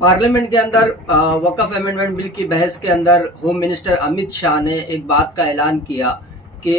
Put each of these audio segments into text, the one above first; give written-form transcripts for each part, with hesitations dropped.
Parliament के अंदर वक़्फ़ amendment bill की बहस के अंदर होम मिनिस्टर अमित शाह ने एक बात का ऐलान किया कि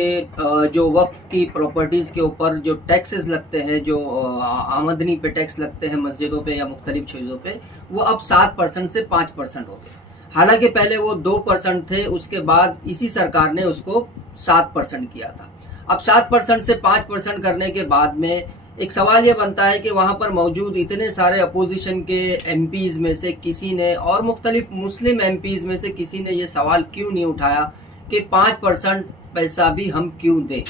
जो वक्फ की प्रॉपर्टीज़ के ऊपर जो टैक्सेस लगते हैं, जो आमदनी पे टैक्स लगते हैं मस्जिदों पे या मुख्तलिफ चीज़ों पे, वो अब 7% से 5% हो गए। हालांकि पहले वो 2% थे, उसके बाद इसी सरकार ने उसको 7% किया था। अब 7% से 5% करने के बाद में एक सवाल ये बनता है कि वहाँ पर मौजूद इतने सारे अपोजिशन के एमपीज़ में से किसी ने और मुख्तलिफ मुस्लिम एमपीज़ में से किसी ने ये सवाल क्यों नहीं उठाया कि 5% पैसा भी हम क्यों दें।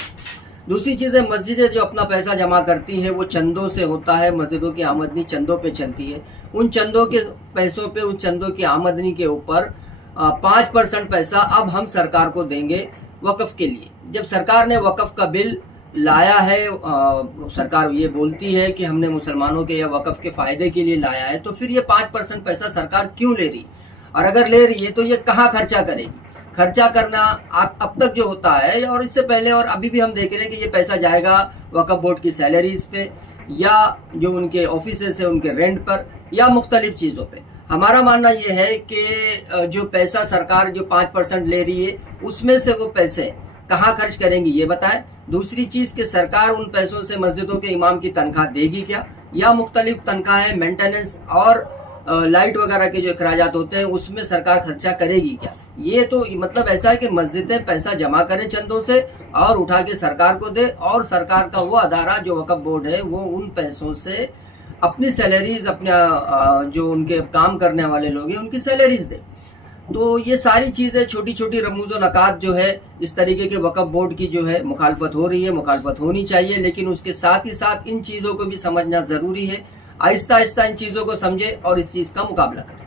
दूसरी चीज़ है, मस्जिदें जो अपना पैसा जमा करती हैं वो चंदों से होता है, मस्जिदों की आमदनी चंदों पे चलती है। उन चंदों के पैसों पे, उन चंदों की आमदनी के ऊपर 5% पैसा अब हम सरकार को देंगे वक़्फ़ के लिए। जब सरकार ने वक़्फ़ का बिल लाया है, सरकार ये बोलती है कि हमने मुसलमानों के या वक़्फ़ के फ़ायदे के लिए लाया है, तो फिर ये 5% पैसा सरकार क्यों ले रही, और अगर ले रही है तो ये कहाँ खर्चा करेगी। खर्चा करना अब तक जो होता है और इससे पहले और अभी भी हम देख रहे हैं कि ये पैसा जाएगा वक़्फ़ बोर्ड की सैलरीज़ पे, या जो उनके ऑफिसेस है उनके रेंट पर, या मुख्तलिफ चीज़ों पे। हमारा मानना ये है कि जो पैसा सरकार जो 5% ले रही है उसमें से वो पैसे कहाँ खर्च करेंगी ये बताएं। दूसरी चीज़ कि सरकार उन पैसों से मस्जिदों के इमाम की तनख्वाह देगी क्या, या मुख्तलिफ तनख्वाहें, मेंटेनेंस और लाइट वगैरह के जो अखराजात होते हैं उसमें सरकार खर्चा करेगी क्या। ये तो मतलब ऐसा है कि मस्जिदें पैसा जमा करें चंदों से और उठा के सरकार को दे, और सरकार का वो अदारा जो वक़्फ़ बोर्ड है वो उन पैसों से अपनी सैलरीज, अपना जो उनके काम करने वाले लोग हैं उनकी सैलरीज दे। तो ये सारी चीज़ें छोटी छोटी रमूज़ व नकात जो है इस तरीके के वक़्फ़ बोर्ड की जो है मुखालफत हो रही है, मुखालफत होनी चाहिए, लेकिन उसके साथ ही साथ इन चीज़ों को भी समझना ज़रूरी है। आहिस्ता आहिस्ता इन चीज़ों को समझे और इस चीज़ का मुकाबला करें।